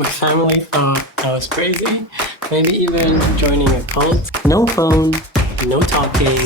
My family thought I was crazy, maybe even joining a cult. No phone, no talking,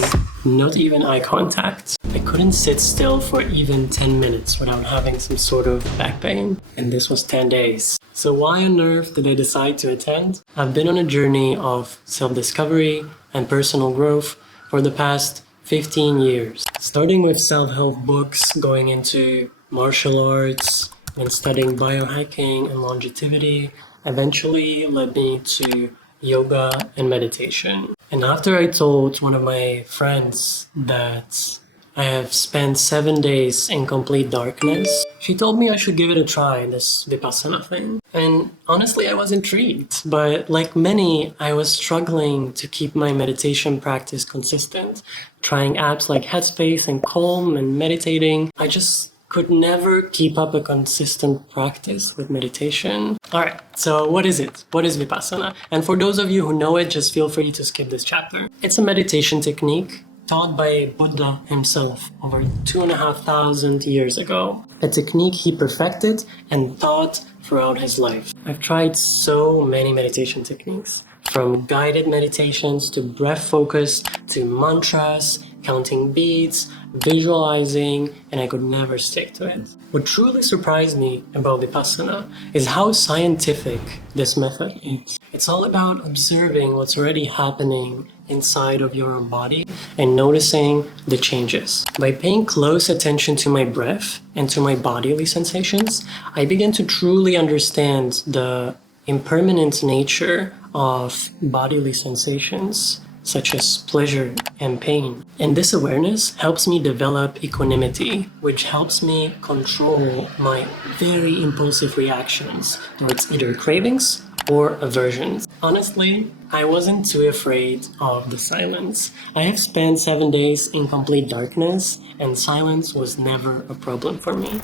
not even eye contact. I couldn't sit still for even 10 minutes without having some sort of back pain. And this was 10 days. So why on earth did I decide to attend? I've been on a journey of self-discovery and personal growth for the past 15 years. Starting with self-help books, going into martial arts, and studying biohacking and longevity eventually led me to yoga and meditation. And after I told one of my friends that I have spent 7 days in complete darkness, she told me I should give it a try, this Vipassana thing. And honestly, I was intrigued, but like many, I was struggling to keep my meditation practice consistent. Trying apps like Headspace and Calm and meditating, I just could never keep up a consistent practice with meditation. Alright, so what is it? What is Vipassana? And for those of you who know it, just feel free to skip this chapter. It's a meditation technique taught by Buddha himself over 2,500 years ago. A technique he perfected and taught throughout his life. I've tried so many meditation techniques, from guided meditations to breath focus to mantras, counting beats, visualizing, and I could never stick to it. What truly surprised me about Vipassana is how scientific this method is. It's all about observing what's already happening inside of your own body and noticing the changes. By paying close attention to my breath and to my bodily sensations, I began to truly understand the impermanent nature of bodily sensations, such as pleasure and pain. And this awareness helps me develop equanimity, which helps me control my very impulsive reactions towards either cravings or aversions. Honestly, I wasn't too afraid of the silence. I have spent 7 days in complete darkness, and silence was never a problem for me.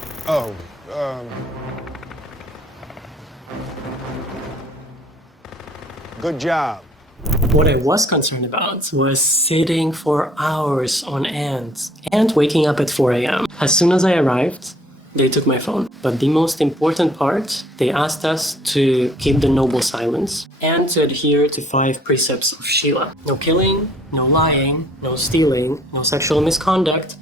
Good job. What I was concerned about was sitting for hours on end and waking up at 4 a.m. As soon as I arrived, they took my phone. But the most important part, they asked us to keep the noble silence and to adhere to 5 precepts of Shila. No killing, no lying, no stealing, no sexual misconduct,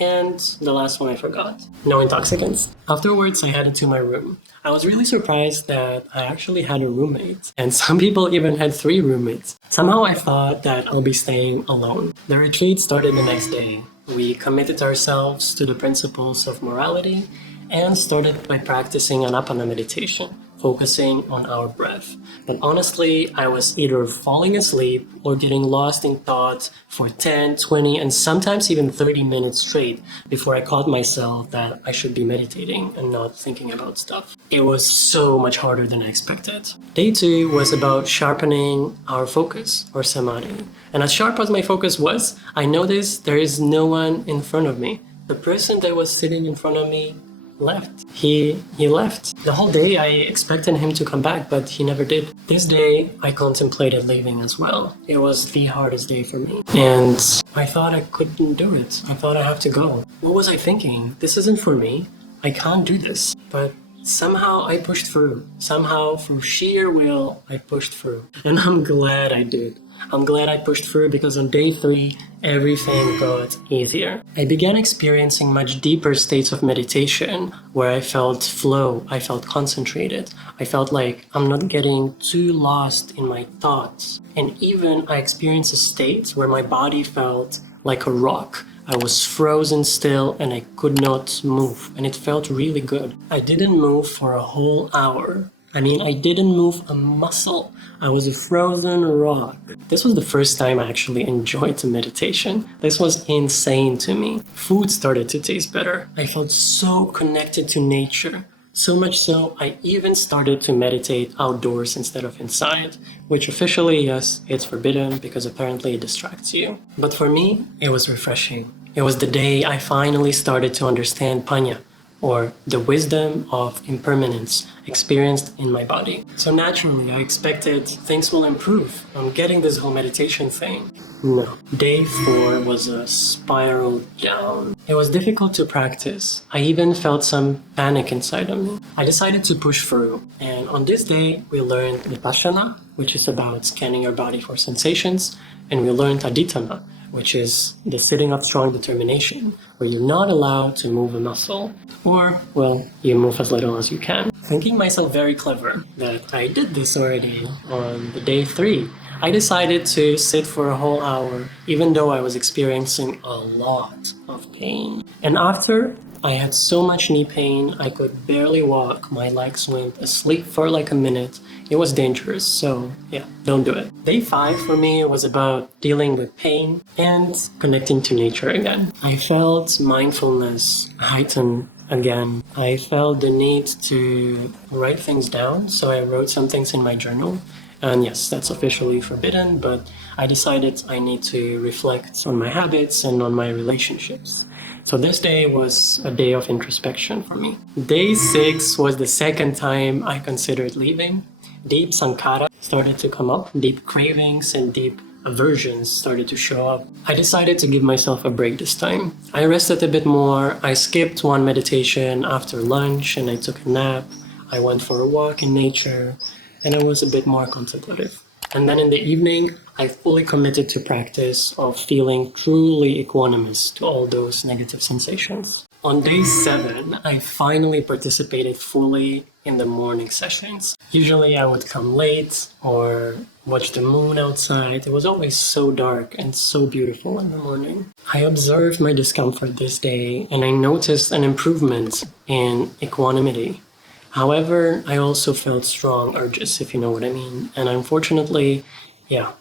and the last one I forgot, no intoxicants. Afterwards, I headed to my room. I was really surprised that I actually had a roommate, and some people even had 3 roommates. Somehow I thought that I'll be staying alone. The retreat started the next day. We committed ourselves to the principles of morality and started by practicing Anapana meditation, focusing on our breath. But honestly, I was either falling asleep or getting lost in thought for 10, 20, and sometimes even 30 minutes straight before I caught myself that I should be meditating and not thinking about stuff. It was so much harder than I expected. Day 2 was about sharpening our focus, or samadhi. And as sharp as my focus was, I noticed there is no one in front of me. The person that was sitting in front of me left. He left. The whole day I expected him to come back, but he never did. This day I contemplated leaving as well. It was the hardest day for me. And I thought I couldn't do it. I thought I have to go. What was I thinking? This isn't for me. I can't do this. But somehow I pushed through. Somehow, through sheer will, I pushed through. And I'm glad I did. I'm glad I pushed through because on day 3, everything got easier. I began experiencing much deeper states of meditation where I felt flow, I felt concentrated, I felt like I'm not getting too lost in my thoughts. And even I experienced a state where my body felt like a rock. I was frozen still and I could not move, and it felt really good. I didn't move for a whole hour. I didn't move a muscle. I was a frozen rock. This was the first time I actually enjoyed the meditation. This was insane to me. Food started to taste better. I felt so connected to nature. So much so, I even started to meditate outdoors instead of inside, which officially, yes, it's forbidden because apparently it distracts you. But for me, it was refreshing. It was the day I finally started to understand Panya, or the wisdom of impermanence experienced in my body. So naturally, I expected things will improve. I'm getting this whole meditation thing. No. Day 4 was a spiral down. It was difficult to practice. I even felt some panic inside of me. I decided to push through. And on this day, we learned Vipassana, which is about scanning your body for sensations. And we learned Aditana, which is the sitting of strong determination, where you're not allowed to move a muscle. Or, well, you move as little as you can. Thinking myself very clever that I did this already on the day 3, I decided to sit for a whole hour, even though I was experiencing a lot of pain. And after, I had so much knee pain, I could barely walk. My legs went asleep for like a minute. It was dangerous, so yeah, don't do it. Day 5 for me was about dealing with pain and connecting to nature again. I felt mindfulness heighten again. I felt the need to write things down, so I wrote some things in my journal. And yes, that's officially forbidden, but I decided I need to reflect on my habits and on my relationships. So this day was a day of introspection for me. Day 6 was the second time I considered leaving. Deep sankhara started to come up. Deep cravings and deep aversions started to show up. I decided to give myself a break this time. I rested a bit more. I skipped one meditation after lunch and I took a nap. I went for a walk in nature and I was a bit more contemplative. And then in the evening, I fully committed to practice of feeling truly equanimous to all those negative sensations. On day 7, I finally participated fully in the morning sessions. Usually I would come late or watch the moon outside. It was always so dark and so beautiful in the morning. I observed my discomfort this day and I noticed an improvement in equanimity. However, I also felt strong urges, if you know what I mean. And unfortunately,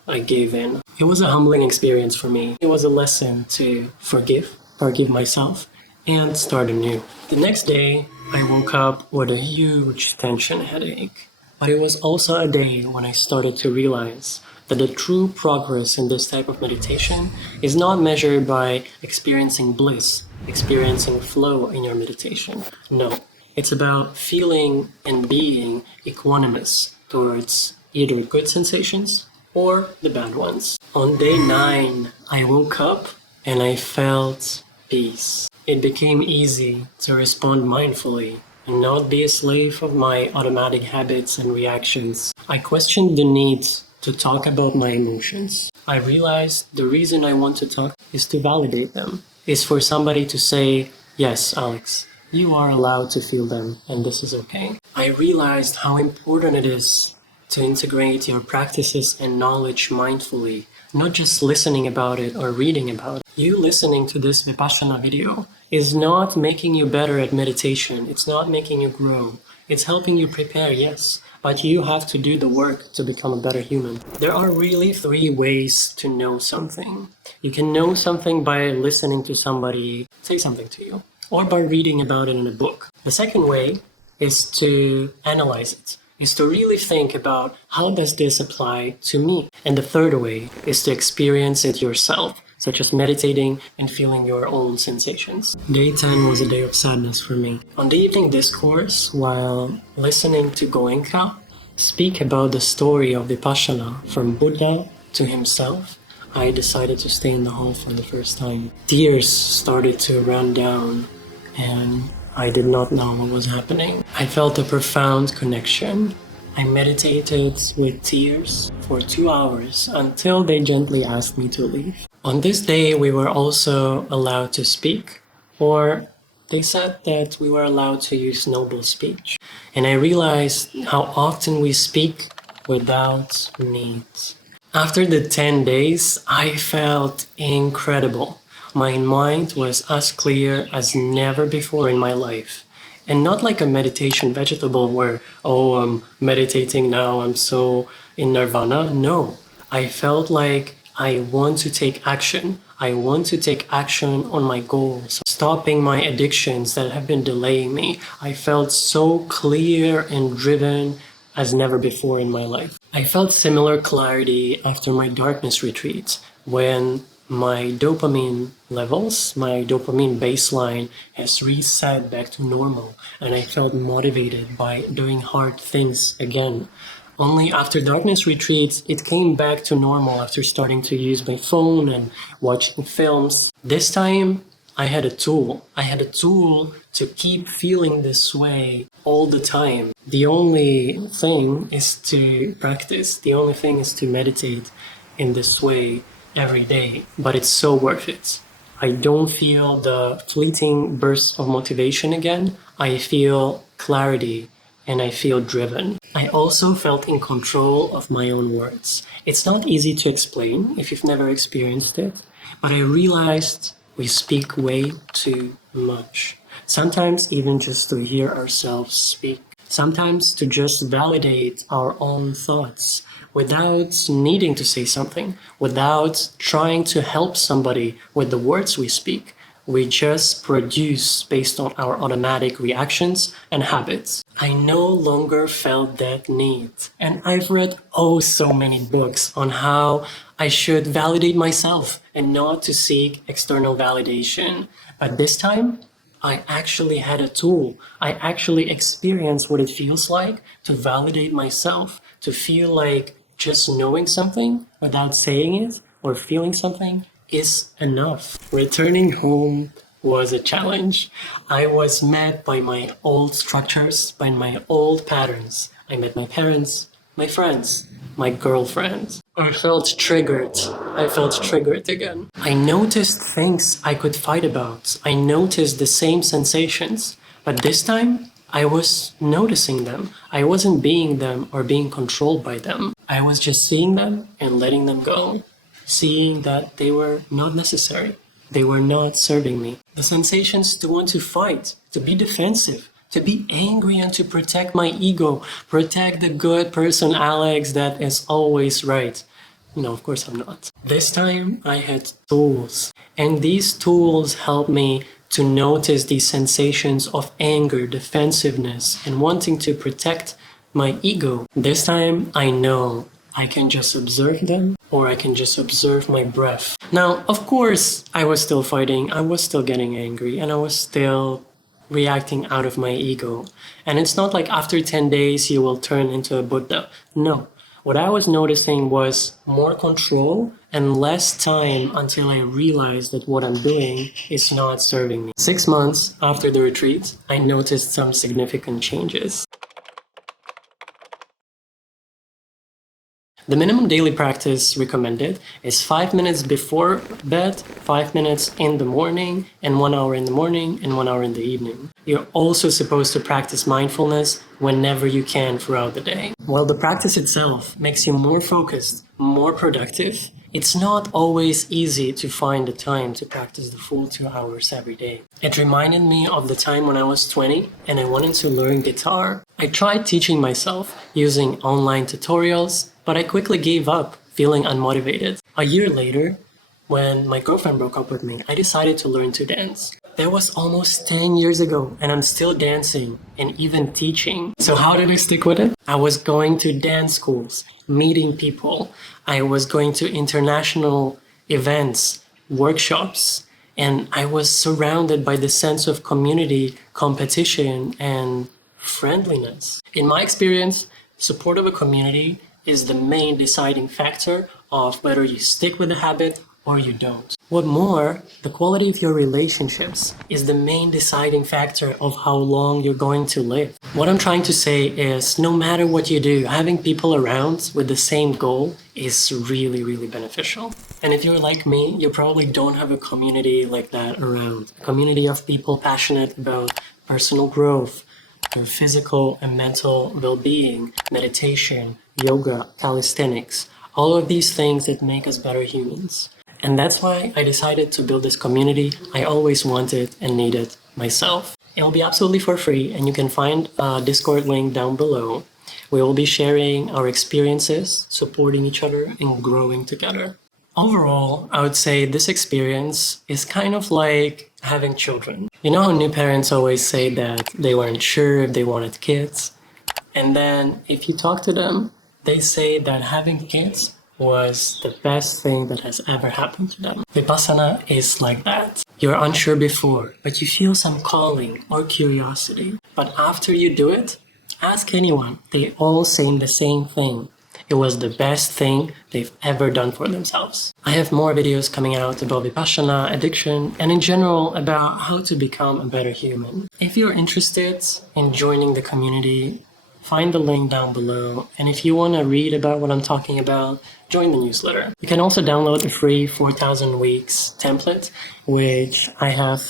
I gave in. It was a humbling experience for me. It was a lesson to forgive myself, and start anew. The next day, I woke up with a huge tension headache. But it was also a day when I started to realize that the true progress in this type of meditation is not measured by experiencing bliss, experiencing flow in your meditation. No. It's about feeling and being equanimous towards either good sensations or the bad ones. On day 9, I woke up and I felt peace. It became easy to respond mindfully and not be a slave of my automatic habits and reactions. I questioned the need to talk about my emotions. I realized the reason I want to talk is to validate them, is for somebody to say, yes, Alex, you are allowed to feel them, and this is okay. I realized how important it is to integrate your practices and knowledge mindfully, not just listening about it or reading about it. You listening to this Vipassana video is not making you better at meditation. It's not making you grow. It's helping you prepare, yes, but you have to do the work to become a better human. There are really 3 ways to know something. You can know something by listening to somebody say something to you, or by reading about it in a book. The second way is to analyze it, is to really think about how does this apply to me. And the third way is to experience it yourself, such as meditating and feeling your own sensations. Day 10 was a day of sadness for me. On the evening discourse, while listening to Goenka speak about the story of Vipassana from Buddha to himself, I decided to stay in the hall for the first time. Tears started to run down and I did not know what was happening. I felt a profound connection. I meditated with tears for 2 hours until they gently asked me to leave. On this day, we were also allowed to speak, or they said that we were allowed to use noble speech. And I realized how often we speak without need. After the 10 days, I felt incredible. My mind was as clear as never before in my life. And not like a meditation vegetable where, I'm meditating now, I'm so in nirvana. No, I felt like I want to take action. I want to take action on my goals, stopping my addictions that have been delaying me. I felt so clear and driven as never before in my life. I felt similar clarity after my darkness retreat when my dopamine levels, my dopamine baseline has reset back to normal, and I felt motivated by doing hard things again. Only after darkness retreats, it came back to normal after starting to use my phone and watching films. This time, I had a tool. I had a tool to keep feeling this way all the time. The only thing is to practice. The only thing is to meditate in this way every day. But it's so worth it. I don't feel the fleeting bursts of motivation again. I feel clarity and I feel driven. I also felt in control of my own words. It's not easy to explain if you've never experienced it, but I realized we speak way too much. Sometimes even just to hear ourselves speak. Sometimes to just validate our own thoughts without needing to say something, without trying to help somebody with the words we speak. We just produce based on our automatic reactions and habits. I no longer felt that need. And I've read oh so many books on how I should validate myself and not to seek external validation. But this time, I actually had a tool. I actually experienced what it feels like to validate myself, to feel like just knowing something without saying it or feeling something is enough. Returning home was a challenge. I was met by my old structures, by my old patterns. I met my parents, my friends, my girlfriend. I felt triggered. I felt triggered again. I noticed things I could fight about. I noticed the same sensations, but this time I was noticing them. I wasn't being them or being controlled by them. I was just seeing them and letting them go. Seeing that they were not necessary. They were not serving me. The sensations to want to fight, to be defensive, to be angry and to protect my ego, protect the good person Alex that is always right. No, of course I'm not. This time I had tools, and these tools helped me to notice these sensations of anger, defensiveness, and wanting to protect my ego. This time I know I can just observe them, or I can just observe my breath. Now, of course, I was still fighting, I was still getting angry, and I was still reacting out of my ego. And it's not like after 10 days you will turn into a Buddha. No. What I was noticing was more control and less time until I realized that what I'm doing is not serving me. 6 months after the retreat, I noticed some significant changes. The minimum daily practice recommended is 5 minutes before bed, 5 minutes in the morning, and 1 hour in the morning and 1 hour in the evening. You're also supposed to practice mindfulness whenever you can throughout the day. While the practice itself makes you more focused, more productive, it's not always easy to find the time to practice the full 2 hours every day. It reminded me of the time when I was 20 and I wanted to learn guitar. I tried teaching myself using online tutorials, but I quickly gave up, feeling unmotivated. A year later, when my girlfriend broke up with me, I decided to learn to dance. That was almost 10 years ago, and I'm still dancing and even teaching. So how did I stick with it? I was going to dance schools, meeting people. I was going to international events, workshops, and I was surrounded by the sense of community, competition, and friendliness. In my experience, support of a community is the main deciding factor of whether you stick with the habit or you don't. What more, the quality of your relationships is the main deciding factor of how long you're going to live. What I'm trying to say is no matter what you do, having people around with the same goal is really, really beneficial. And if you're like me, you probably don't have a community like that around. A community of people passionate about personal growth, their physical and mental well-being, meditation, yoga, calisthenics, all of these things that make us better humans. And that's why I decided to build this community I always wanted and needed myself. It will be absolutely for free, and you can find a Discord link down below. We will be sharing our experiences, supporting each other, and growing together. Overall, I would say this experience is kind of like having children. You know how new parents always say that they weren't sure if they wanted kids? And then if you talk to them, they say that having kids was the best thing that has ever happened to them. Vipassana is like that. You're unsure before, but you feel some calling or curiosity. But after you do it, ask anyone. They all say the same thing. It was the best thing they've ever done for themselves. I have more videos coming out about Vipassana, addiction, and in general about how to become a better human. If you're interested in joining the community, find the link down below. And if you want to read about what I'm talking about, join the newsletter. You can also download the free 4,000 weeks template, which I have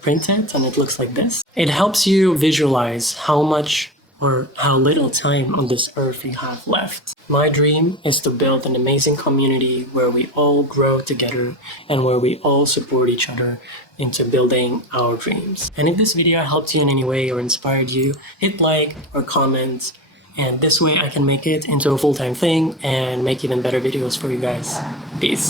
printed, and it looks like this. It helps you visualize how much or how little time on this earth you have left. My dream is to build an amazing community where we all grow together and where we all support each other into building our dreams. And if this video helped you in any way or inspired you, hit like or comment, and this way I can make it into a full-time thing and make even better videos for you guys. Peace.